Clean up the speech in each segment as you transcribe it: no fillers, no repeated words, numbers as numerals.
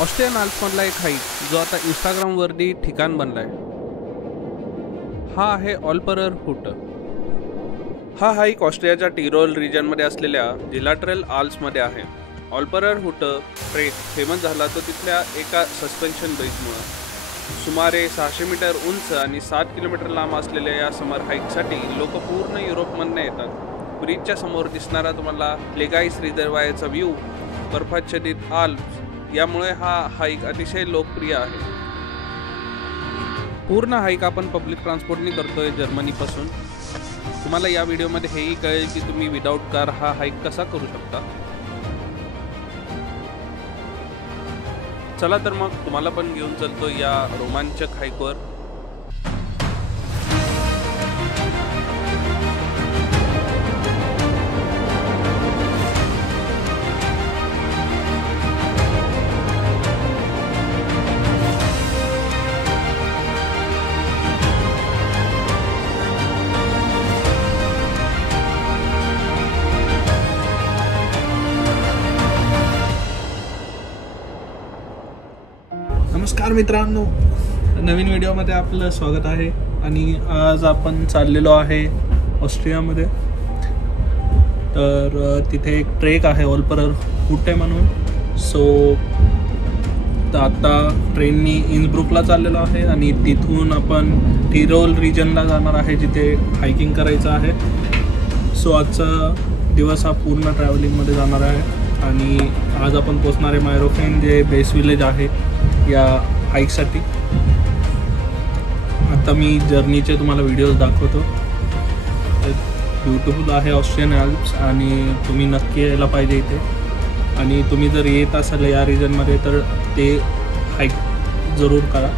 Austrian आल्प्समधला एक hike जो आता इंस्टाग्रामवरती ठिकाण बनला आहे, हा आहे ऑल्परर हुट. हा हाईक ऑस्ट्रियाच्या टिरोल रिजनमध्ये असलेल्या झिलाटरेल आल्प्समध्ये आहे. ऑल्परर हुट ट्रेक फेमस झाला तो तिथल्या एका सस्पेन्शन ब्रिजमुळे. सुमारे 600 मीटर उंच आणि 7 किलोमीटर लांब असलेल्या या समर हाईकसाठी लोक पूर्ण युरोपमधून येतात. ब्रिजच्या समोर दिसणारा तुम्हाला लेगाईस रिझर्वायरचा व्ह्यू, बर्फाच्छादित आल्प्स, यामुळे हा हाईक अतिशय लोकप्रिय आहे. पूर्ण हाईक आपण पब्लिक ट्रान्सपोर्टनी करतोय जर्मनीपासून. तुम्हाला या व्हिडिओमध्ये हेही कळेल की तुम्ही विदाऊट कार हा हाईक कसा करू शकता. चला तर मग तुम्हाला पण घेऊन चलतो या रोमांचक हाईकवर. नमस्कार मित्रांनो, नवीन व्हिडिओमध्ये आपलं स्वागत आहे. आणि आज आपण चाललेलो आहे ऑस्ट्रियामध्ये. तर तिथे एक ट्रेक आहे ऑल्परर हुटे म्हणून. सो आता ट्रेननी इन्सब्रुकला चाललेलो आहे आणि तिथून आपण टिरोल रिजनला जाणार आहे जिथे हायकिंग करायचं आहे. सो आजचा दिवस हा पूर्ण ट्रॅव्हलिंगमध्ये जाणार आहे आणि आज आपण पोचणार आहे मायरोफेन, जे बेस विलेज आहे या हाईकसाठी. आता मी जर्नीचे तुम्हाला व्हिडिओज दाखवतो. ब्युटिफुल आहे ऑस्ट्रियन आल्प्स आणि तुम्ही नक्की यायला पाहिजे इथे. आणि तुम्ही जर येत असाल या रिजनमध्ये तर ते हाईक जरूर करा.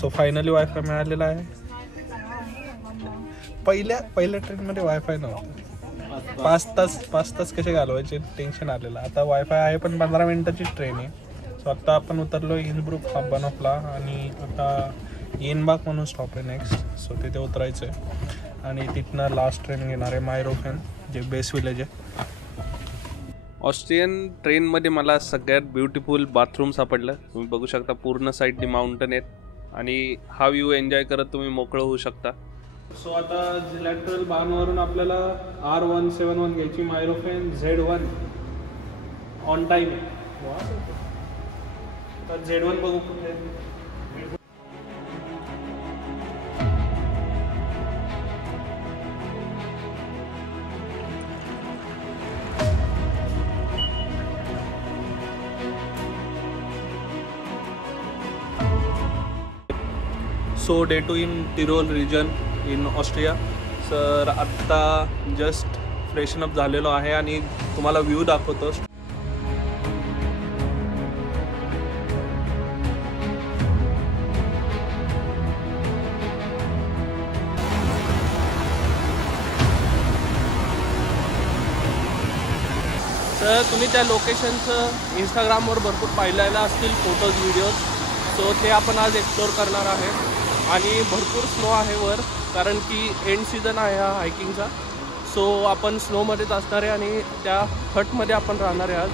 सो फायनली वायफाय मिळालेला आहे. पहिल्या ट्रेनमध्ये वायफाय नव्हतं. 5 तास कसे घालवायचे टेन्शन आलेलं. आता वायफाय आहे पण 15 मिनिटाची ट्रेन आहे. सो आता आपण उतरलो इन्सब्रुक बनॉफला आणि आता येनबाग म्हणून स्टॉप आहे नेक्स्ट. सो तिथे उतरायचं आहे आणि तिथनं लास्ट ट्रेन घेणार आहे मायरोफेन, जे बेस विलेज आहे. ऑस्ट्रियन ट्रेनमध्ये मला सगळ्यात ब्युटिफुल बाथरूम सापडलं. तुम्ही बघू शकता पूर्ण साईडनी माउंटन आहेत आणि हा व्ह्यू एन्जॉय करत तुम्ही मोकळं होऊ शकता. सो आता झिलॅटरल बानवरून आपल्याला R171 घ्यायची मायरोफेन Z1 ऑन टाईम आहे. तर Z1 बघू कुठे. So day 2 in Tyrol region in Austria. Sir आत्ता जस्ट फ्रेशन अप झालेलो आहे आणि तुम्हाला व्ह्यू दाखवतो. तर तुम्ही त्या लोकेशनचं इंस्टाग्रामवर भरपूर पाहिलेलं असतील फोटोज, व्हिडिओज. सो ते आपण आज एक्सप्लोर करणार आहे. आणि भरपूर स्नो आहे वर, कारण की एंड सीझन आहे हा हायकिंगचा. सो आपण स्नोमध्येच असणार आहे आणि त्या हटमध्ये आपण राहणार आहे आज.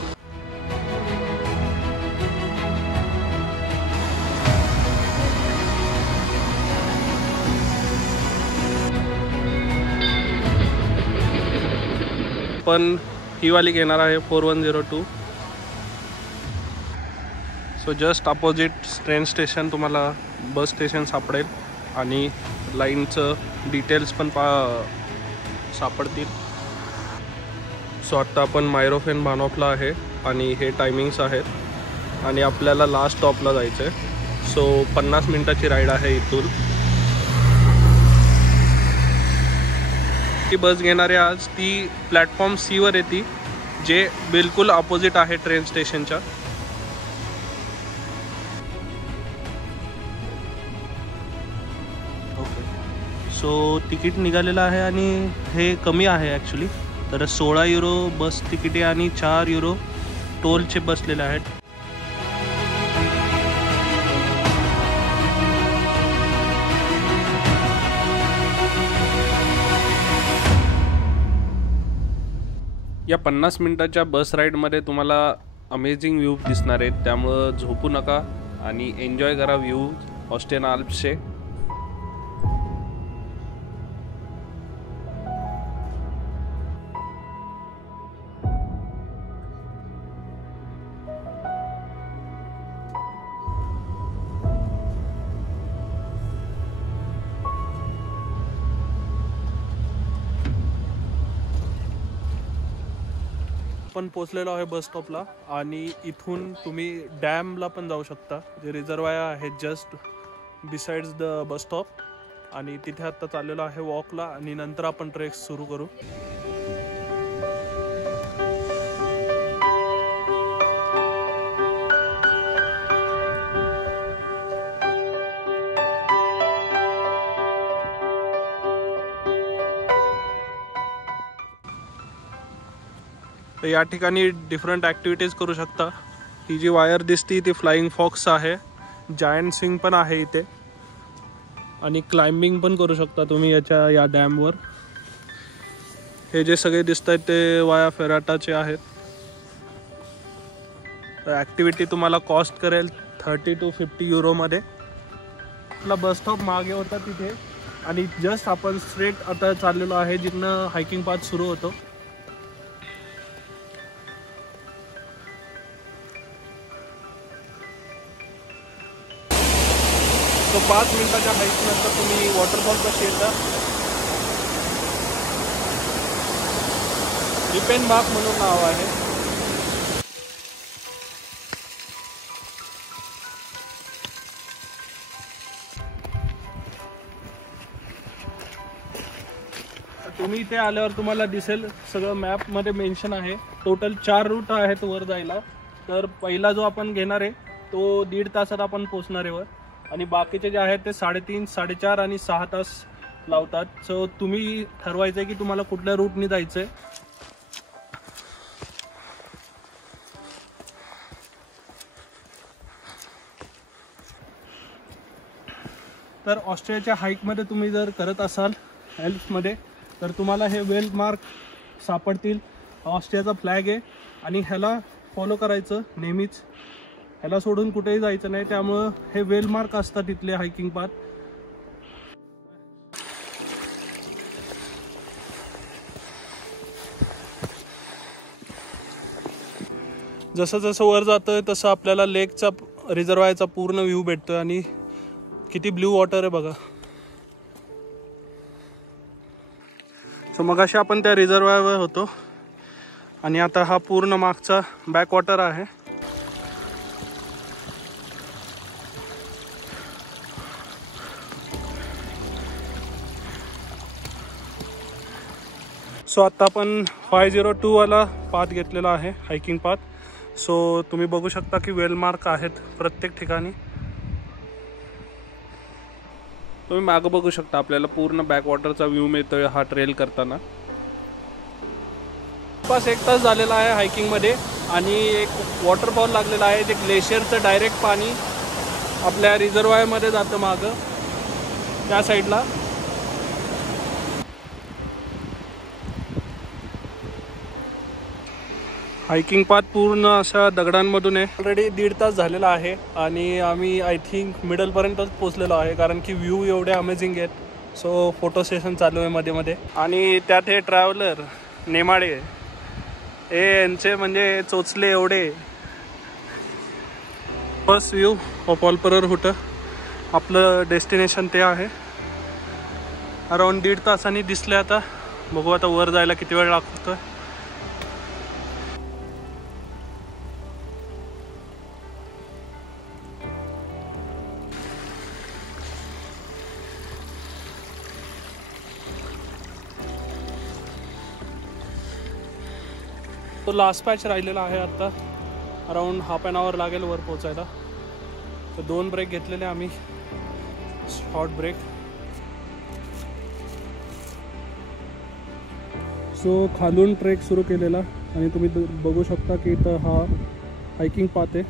पण ही वाली घेणार आहे 4102. So just opposite train station तुम्हाला बस स्टेशन सापडेल आणि लाईनचं डिटेल्स पण सापडतील. सो आत्ता आपण मायरोफेन बानॉफला आहे आणि हे टायमिंग्स आहेत आणि आपल्याला लास्ट स्टॉपला जायचं आहे. सो 50 मिनटाची राईड आहे इथून. ती बस घेणारे आज ती प्लॅटफॉर्म C वर येते, जे बिलकुल अपोजिट आहे ट्रेन स्टेशनच्या. सो तिकीट निघालेलं आहे आणि हे कमी आहे ॲक्च्युली. तर 16 युरो बस तिकीट आहे आणि 4 युरो टोलचे बसलेले आहेत. या 50 मिनिटाच्या बस राईडमध्ये तुम्हाला अमेझिंग व्ह्यू दिसणार आहेत, त्यामुळं झोपू नका आणि एन्जॉय करा व्ह्यू ऑस्टिन आल्प्सचे. आपण पोचलेलो आहे बस स्टॉपला आणि इथून तुम्ही डॅमला पण जाऊ शकता, जे रिझर्वायर आहे just besides the bus stop. आणि तिथे आत्ता चाललेलो आहे वॉकला आणि नंतर आपण ट्रेक सुरू करू. तर या ठिकाणी डिफरंट ॲक्टिव्हिटीज करू शकता. ही जी वायर दिसती ती फ्लाइंग फॉक्स आहे, जायंट स्विंग पण आहे इथे आणि क्लाइम्बिंग पण करू शकता तुम्ही या डॅमवर. हे जे सगळे दिसत आहेत ते वाया फेराटाचे आहेत. तर ॲक्टिव्हिटी तुम्हाला कॉस्ट करेल 30 to 50 युरोमध्ये. आपला बस स्टॉप मागे होता तिथे आणि जस्ट आपण स्ट्रेट आता चाललेलो आहे जिथनं हायकिंग पाथ सुरू होतो. तो 5 मिनिटाच्या हाईक नंतर तुम्ही वॉटरफॉल कशी येतात. रिपेनबाक म्हणून नाव आहे. तुम्ही इथे आल्यावर तुम्हाला दिसेल सगळं मॅपमध्ये मेन्शन आहे. टोटल 4 रूट आहेत वर जायला. तर पहिला जो आपण घेणार आहे तो 1.5 तासात आपण पोचणार आहे वर आणि बाकीचे जे आहेत ते 3.5, 4.5 आणि 6 तास लावतात. सो तुम्ही ठरवायचं आहे की तुम्हाला कुठल्या रूटने जायचं आहे. तर ऑस्ट्रियाच्या हाईकमध्ये तुम्ही जर करत असाल एल्प्समध्ये तर तुम्हाला हे वेल मार्क सापडतील. ऑस्ट्रियाचा फ्लॅग आहे आणि ह्याला फॉलो करायचं नेहमीच. ह्याला सोडून कुठेही जायचं नाही. त्यामुळं हे वेल मार्क असतात तिथले हायकिंग पाथ. जसं जसं वर जातोय तसं आपल्याला लेकचा रिझर्वायरचा पूर्ण व्ह्यू भेटतोय आणि किती ब्ल्यू वॉटर आहे बघा. सो मगाशी आपण त्या रिझर्वायरवर होतो आणि आता हा पूर्ण मागचा बॅक वॉटर आहे. सो आता आपण 502 वाला पाथ घेतलेला आहे हायकिंग पाथ. सो तुम्ही बघू शकता की वेल मार्क आहेत प्रत्येक ठिकाणी. तुम्ही मागं बघू शकता आपल्याला पूर्ण बॅकवॉटरचा व्ह्यू मिळतोय हा ट्रेल करताना. पास 1 तास झालेला आहे हायकिंगमध्ये आणि एक वॉटरफॉल लागलेला आहे. ते ग्लेशियरचं डायरेक्ट पाणी आपल्या रिझर्वायरमध्ये जातं मागं त्या साईडला. हायकिंग पाथ पूर्ण अशा दगडांमधून आहे. ऑलरेडी 1.5 तास झालेला आहे आणि आम्ही आय थिंक मिडलपर्यंतच पोचलेलो आहे कारण की व्ह्यू एवढे अमेझिंग आहेत. सो फोटो सेशन चालू आहे मध्ये मध्ये. आणि त्यात हे ट्रॅव्हलर नेमाडे यांचे म्हणजे चोचले एवढे. फर्स्ट व्ह्यू ऑफ ऑल्परर हुट. आपलं डेस्टिनेशन ते आहे. अराउंड 1.5 तासांनी दिसले. आता बघू आता वर जायला किती वेळ लागतो. तो लास्ट पॅच राहिलेला आहे. आता अराउंड हाफ ॲन आवर लागेल वर पोचायला. तर 2 ब्रेक घेतलेले आम्ही, शॉर्ट ब्रेक. सो खालून ट्रेक सुरू केलेला आणि तुम्ही बघू शकता की इथं हा हायकिंग पाथ आहे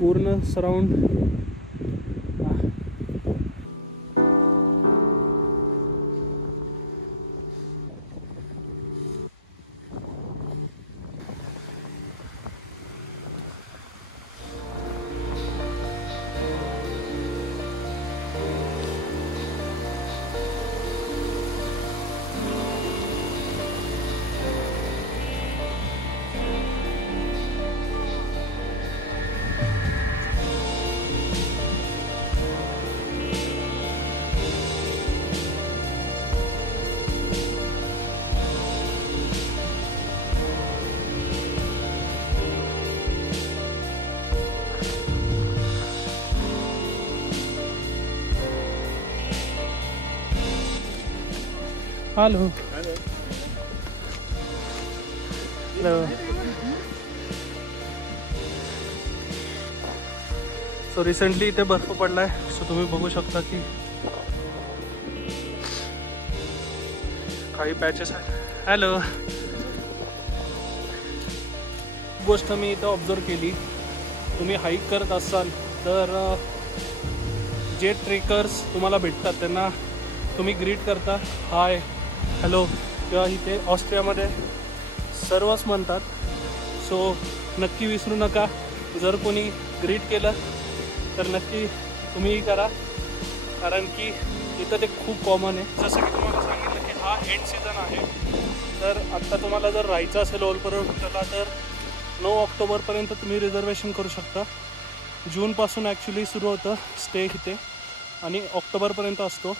पूर्ण सराउंड. हॅलो सो रिसेंटली इथे बर्फ पडलाय. सो तुम्ही बघू शकता की काही पॅचेस आहेत. हॅलो, गोष्ट मी इथं ऑब्झर्व केली, तुम्ही हाईक करत असाल तर जे ट्रेकर्स तुम्हाला भेटतात त्यांना तुम्ही ग्रीट करता हाय हॅलो, किंवा इथे ऑस्ट्रियामध्ये सर्वच म्हणतात. सो नक्की विसरू नका, जर कोणी ग्रीट केलं तर नक्की तुम्हीही करा, कारण की इथं ते खूप कॉमन आहे. जसं की तुम्हाला सांगितलं की हा एंड सीझन आहे, तर आत्ता तुम्हाला जर राहायचं असेल ओलपरळ हॉटेलला तर 9 ऑक्टोबरपर्यंत तुम्ही रिझर्वेशन करू शकता. जूनपासून ॲक्च्युली सुरू होतं स्टे इथे आणि ऑक्टोबरपर्यंत असतो.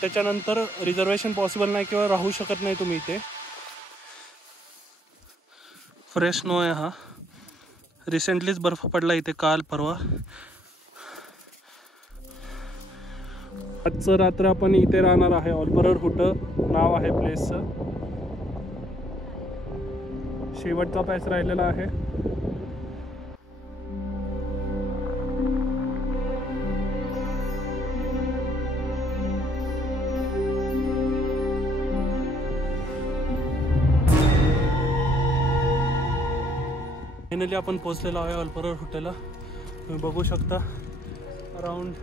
त्याच्यानंतर रिझर्वेशन पॉसिबल नाही किंवा राहू शकत नाही तुम्ही इथे. फ्रेश स्नो आहे हा, रिसेंटलीच बर्फ पडला इथे काल परवा. आजचं रात्र आपण इथे राहणार आहे. ऑलपरर हुट नाव आहे प्लेसचं. शेवटचा पॅच राहिलेला आहे. फायनली आपण पोहोचलेलो आहे ऑलपरर हॉटेलला. तुम्ही बघू शकता अराउंड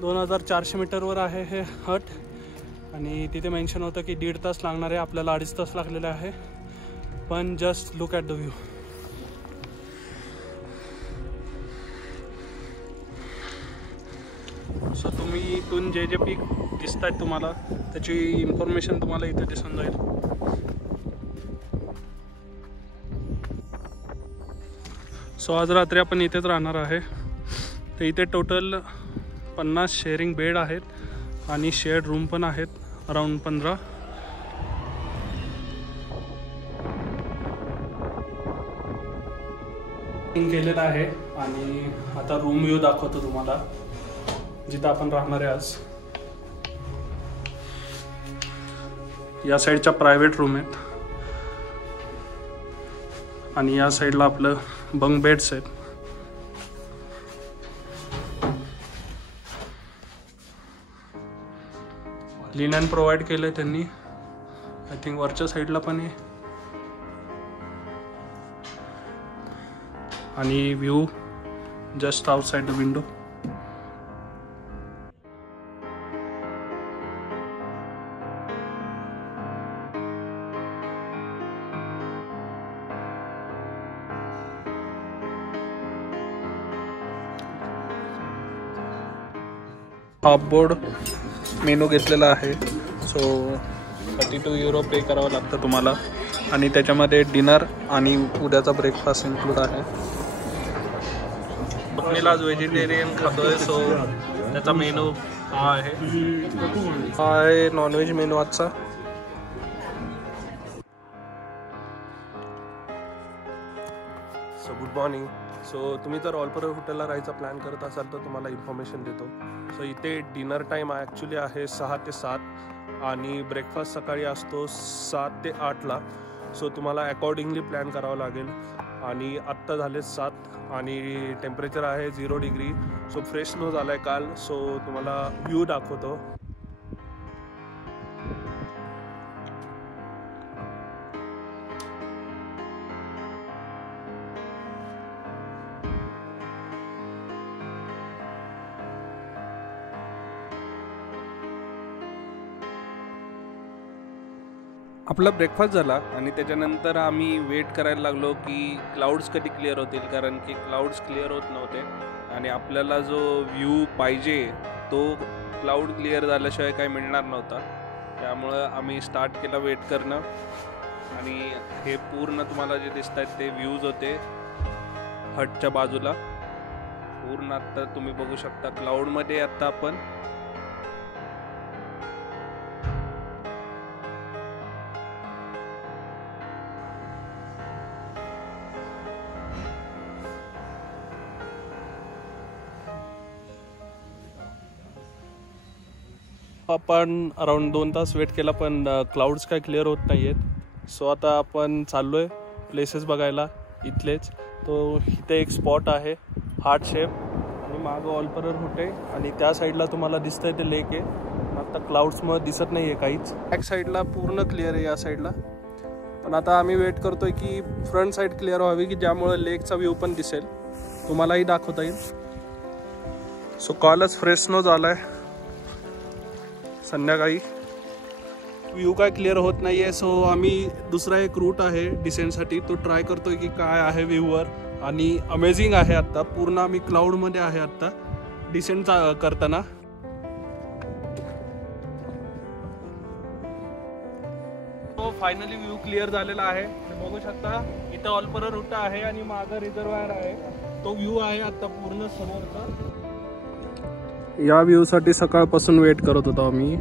2400 मीटरवर आहे हे हट, आणि तिथे मेन्शन होतं की 1.5 तास लागणार आहे. आपल्याला 2.5 तास लागलेले आहे. पण just look at the view. So तुम्ही इथून जे जे पीक दिसत आहेत तुम्हाला त्याची इन्फॉर्मेशन तुम्हाला इथे दिसून जाईल. सो आज रात्री आपण इथेच राहणार आहे. तर इथे टोटल 50 शेअरिंग बेड आहेत आणि शेअर्ड रूम पण आहेत अराउंड 15. केलेलं आहे आणि आता रूम व्ह्यू दाखवतो तुम्हाला जिथं आपण राहणार आहे आज. या साईडच्या प्रायव्हेट रूम आहेत आणि या साईडला आपलं बंक बेड्स आहेत. लिनन प्रोव्हाइड केलं आहे त्यांनी. आय थिंक वरच्या साईडला पण आहे. आणि view just outside the window. Half board menu घेतलेला आहे. सो 32 युरो पे करावं लागतं तुम्हाला आणि त्याच्यामध्ये डिनर आणि उद्याचा ब्रेकफास्ट इन्क्लूड आहे. पत्नीला आज व्हेजिटेरियन खातोय, सो त्याचा मेनू हा आहे. हा आहे नॉनव्हेज मेनू आजचा. So good morning. सो तुम्ही जर ऑलपरर हॉटेलला राहायचा प्लॅन करत असाल तर तुम्हाला इन्फॉर्मेशन देतो. सो इथे डिनर टाईम ॲक्च्युली आहे 6 ते 7 आणि ब्रेकफास्ट सकाळी असतो 7 ते 8ला. सो तुम्हाला अकॉर्डिंगली प्लॅन करावं लागेल. आणि आत्ता झाले 7 आणि टेम्परेचर आहे 0 डिग्री. सो फ्रेश स्नो झाला आहे काल. सो तुम्हाला व्ह्यू दाखवतो. आपला ब्रेकफास्ट झाला आणि त्याच्यानंतर आम्ही वेट करायला लागलो की क्लाउड्स कधी क्लिअर होतील, कारण की क्लाउड्स क्लिअर होत नव्हते आणि आपल्याला जो व्ह्यू पाहिजे तो क्लाउड क्लिअर झाल्याशिवाय काही मिळणार नव्हता. त्यामुळं आम्ही स्टार्ट केला वेट करणं. आणि हे पूर्ण तुम्हाला जे दिसत आहेत ते व्ह्यूज होते हटच्या बाजूला. पूर्ण आत्ता तुम्ही बघू शकता क्लाउडमध्ये आत्ता आपण. आपण अराउंड 2 तास वेट केला, पण क्लाउड्स काय क्लिअर होत नाही आहेत. सो आता आपण चाललो आहे प्लेसेस बघायला इथलेच. तो इथे एक स्पॉट आहे हार्ट शेप, आणि मागं ऑलपरर हुटे, आणि त्या साईडला तुम्हाला दिसतंय ते लेक आहे. आता क्लाउड्समध्ये दिसत नाही आहे काहीच. बॅक साईडला पूर्ण क्लिअर आहे या साईडला, पण आता आम्ही वेट करतोय की फ्रंट साईड क्लिअर व्हावी, की ज्यामुळे लेकचा व्ह्यू पण दिसेल, तुम्हालाही दाखवता येईल. सो कॉलच फ्रेश स्नो झाला आहे संध्याकाळी, व्ह्यू काय क्लिअर होत नाही आहे. सो आम्ही दुसरा एक रूट आहे डिसेंटसाठी, तो ट्राय करतोय की काय आहे व्ह्यूवर. आणि अमेझिंग आहे. आत्ता पूर्ण आम्ही क्लाउडमध्ये आहे आत्ता डिसेंट करताना. तो फायनली व्ह्यू क्लिअर झालेला आहे. बघू शकता इथं ऑलपरर रूट आहे आणि मागं रिझर्वायर आहे. तो व्ह्यू आहे आता पूर्ण समोरचा. या व्ह्यू साठी सकाळपासून वेट करत होतो आम्ही.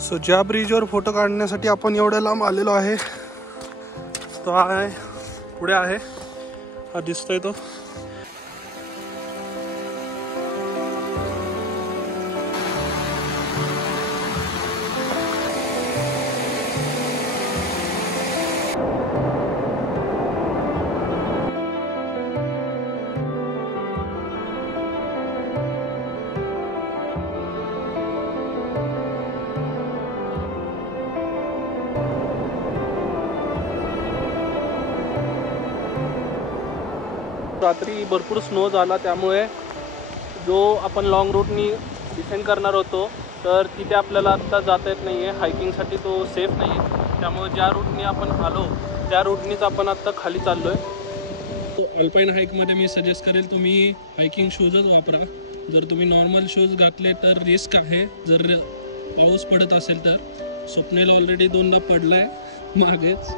सो ज्या ब्रिजवर फोटो काढण्यासाठी आपण एवढ्या लांब आलेलो आहे, तो आहे पुढे आहे, हा दिसतोय तो. रात्री भरपूर स्नो झाला, त्यामुळे जो आपण लॉंग रूटनी डिसेंड करणार होतो तर तिथे आपल्याला आत्ता जाता येत नाही आहे. हायकिंगसाठी तो सेफ नाही आहे, त्यामुळे ज्या रूटनी आपण आलो त्या रूटनीच आपण आत्ता खाली चाललो आहे. अल्पाईन हाईकमध्ये मी सजेस्ट करेल तुम्ही हायकिंग शूजच वापरा. जर तुम्ही नॉर्मल शूज घातले तर रिस्क आहे जर पाऊस पडत असेल तर. स्वप्नेल ऑलरेडी 2दा पडला आहे मागेच,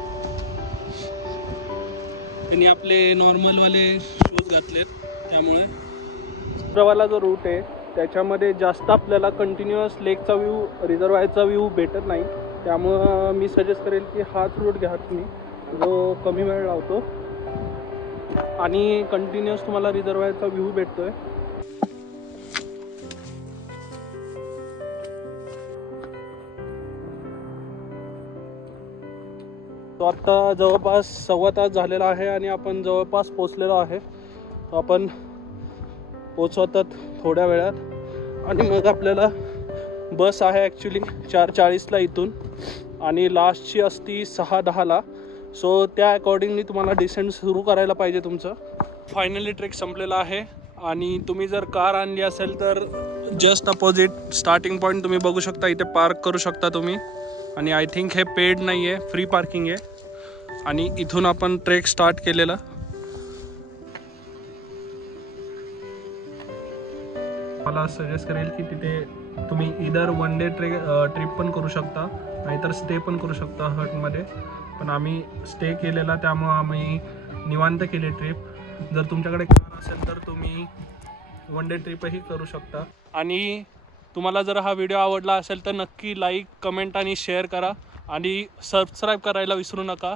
त्यांनी आपले नॉर्मलवाले शूज घातलेत. त्यामुळे दुसरावाला जो रूट आहे त्याच्यामध्ये जास्त आपल्याला कंटिन्युअस लेकचा व्ह्यू, रिझर्वायरचा व्ह्यू भेटत नाही. त्यामुळं मी सजेस्ट करेल की हाच रूट घ्या तुम्ही, जो कमी वेळ लावतो आणि कंटिन्युअस तुम्हाला रिझर्वायरचा व्ह्यू भेटतोय. तो आत्ता जवळपास 1.25 तास झालेला आहे आणि आपण जवळपास पोचलेलो आहे. आपण पोचवतात थोड्या वेळात, आणि मग आपल्याला बस आहे ॲक्च्युली 4:40ला इथून, आणि लास्टची असती 6:10ला. सो त्या अकॉर्डिंगली तुम्हाला डिसेंट सुरू करायला पाहिजे तुमचं. फायनली ट्रेक संपलेला आहे, आणि तुम्ही जर कार आणली असेल तर जस्ट अपोजिट स्टार्टिंग पॉईंट तुम्ही बघू शकता, इथे पार्क करू शकता तुम्ही. आणि आय थिंक हे पेड नाही आहे, फ्री पार्किंग आहे. आणि इथून आपण ट्रेक स्टार्ट केलेला. मला सजेस्ट करेल की तिथे तुम्ही इधर 1 डे ट्रिप पण करू शकता, नाहीतर स्टे पण करू शकता हटमध्ये. पण आम्ही स्टे केलेला, त्यामुळं आम्ही निवांत केली ट्रिप. जर तुमच्याकडे कार असेल तर तुम्ही 1 डे ट्रिपही करू शकता. आणि तुम्हाला जर हा व्हिडिओ आवडला असेल तर नक्की लाईक, कमेंट आणि शेअर करा, आणि सबस्क्राईब करायला विसरू नका.